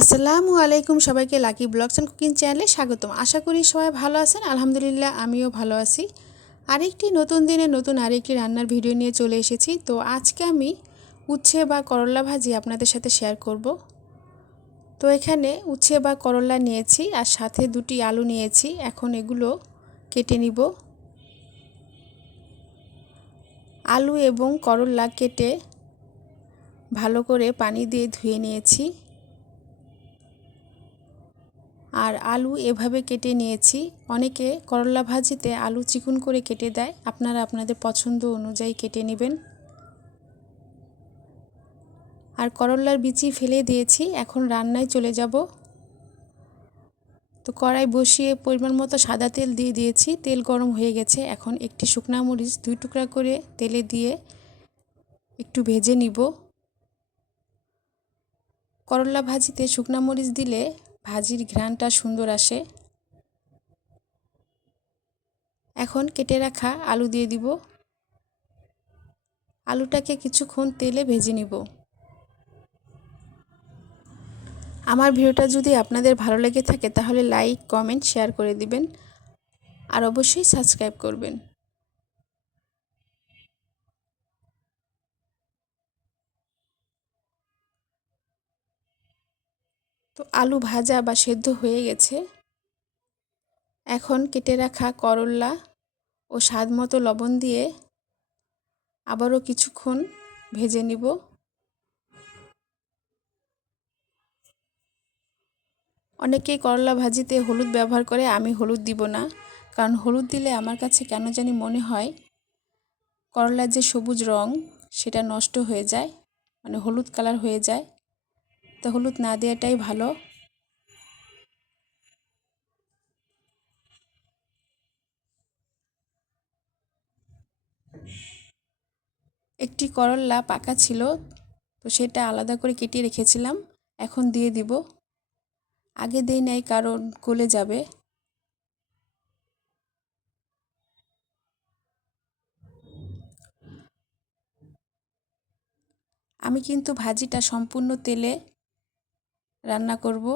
আসসালামু আলাইকুম সবাইকে লাকি ব্লগস অ্যান্ড কুকিং চ্যানেলে স্বাগতম। আশা করি সবাই ভালো আছেন। আলহামদুলিল্লাহ, আমিও ভালো আছি। আরেকটি নতুন দিনে নতুন আরেকটি রান্নার ভিডিও নিয়ে চলে এসেছি। তো আজকে আমি উচ্ছে বা করলা ভাজি আপনাদের সাথে শেয়ার করব। তো এখানে উচ্ছে বা করলা নিয়েছি আর সাথে দুটি আলু নিয়েছি। এখন এগুলো কেটে নিব। আলু এবং করলা কেটে ভালো করে পানি দিয়ে ধুয়ে নিয়েছি। আর আলু এভাবে কেটে নিয়েছি। অনেকে করলা ভাজিতে আলু চিকুন করে কেটে দেয়। আপনারা আপনাদের পছন্দ অনুযায়ী কেটে নেবেন। আর করলার বিচি ফেলে দিয়েছি। এখন রান্নায় চলে যাব। তো কড়াই বসিয়ে পরিমাণ মতো সাদা তেল দিয়ে দিয়েছি। তেল গরম হয়ে গেছে। এখন একটি শুকনা মরিচ দুই টুকরা করে তেলে দিয়ে একটু ভেজে নিব। করলা ভাজিতে শুকনা মরিচ দিলে ভাজির ঘ্রাণটা সুন্দর আসে। এখন কেটে রাখা আলু দিয়ে দিব। আলুটাকে কিছুক্ষণ তেলে ভেজে নিব। আমার ভিডিওটা যদি আপনাদের ভালো লেগে থাকে তাহলে লাইক, কমেন্ট, শেয়ার করে দিবেন। আর অবশ্যই সাবস্ক্রাইব করবেন। তো আলু ভাজা বা সেদ্ধ হয়ে গেছে। এখন কেটে রাখা করল্লা ও স্বাদ মতো লবণ দিয়ে আবারও কিছুক্ষণ ভেজে নিব। অনেকেই করলা ভাজিতে হলুদ ব্যবহার করে, আমি হলুদ দিব না। কারণ হলুদ দিলে আমার কাছে কেন জানি মনে হয়, করলার যে সবুজ রং, সেটা নষ্ট হয়ে যায় মানে হলুদ কালার হয়ে যায়। তো হলুদ না দেওয়াটাই ভালো। একটি করল্লা পাকা ছিল, তো সেটা আলাদা করে কেটে রেখেছিলাম। এখন দিয়ে দিব। আগে দেই নাই, কারণ গলে যাবে। আমি কিন্তু ভাজিটা সম্পূর্ণ তেলে রান্না করব।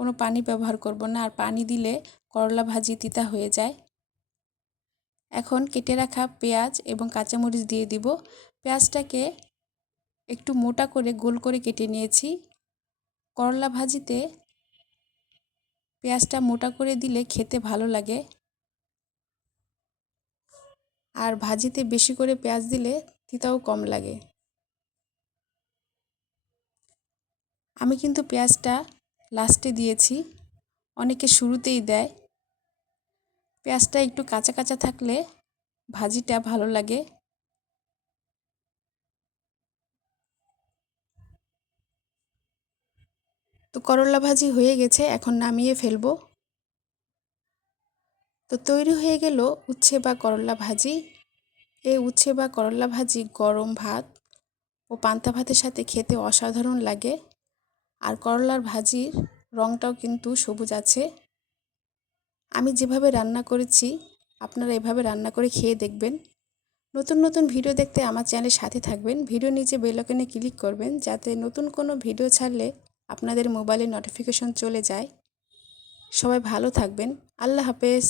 কোনো পানি ব্যবহার করব না। আর পানি দিলে করলা ভাজি তিতা হয়ে যায়। এখন কেটে রাখা পেঁয়াজ এবং কাঁচামরিচ দিয়ে দিব। পেঁয়াজটাকে একটু মোটা করে গোল করে কেটে নিয়েছি। করলা ভাজিতে পেঁয়াজটা মোটা করে দিলে খেতে ভালো লাগে। আর ভাজিতে বেশি করে পেঁয়াজ দিলে তিতাও কম লাগে। আমি কিন্তু পেঁয়াজটা লাস্টে দিয়েছি। অনেকে শুরুতেই দেয়। পেঁয়াজটা একটু কাঁচা কাঁচা থাকলে ভাজিটা ভালো লাগে। তো করলা ভাজি হয়ে গেছে, এখন নামিয়ে ফেলব। তো তৈরি হয়ে গেল উচ্ছে বা করলা ভাজি। এই উচ্ছে বা করলা ভাজি গরম ভাত ও পান্তা ভাতের সাথে খেতে অসাধারণ লাগে। আর করলার ভাজির রঙটাও কিন্তু সবুজ আছে। আমি যেভাবে রান্না করেছি, আপনারা এভাবে রান্না করে খেয়ে দেখবেন। নতুন নতুন ভিডিও দেখতে আমার চ্যানেলের সাথে থাকবেন। ভিডিও নিচে বেলকনে ক্লিক করবেন যাতে নতুন কোনো ভিডিও ছাড়লে আপনাদের মোবাইলে নোটিফিকেশন চলে যায়। সবাই ভালো থাকবেন। আল্লাহ হাফেজ।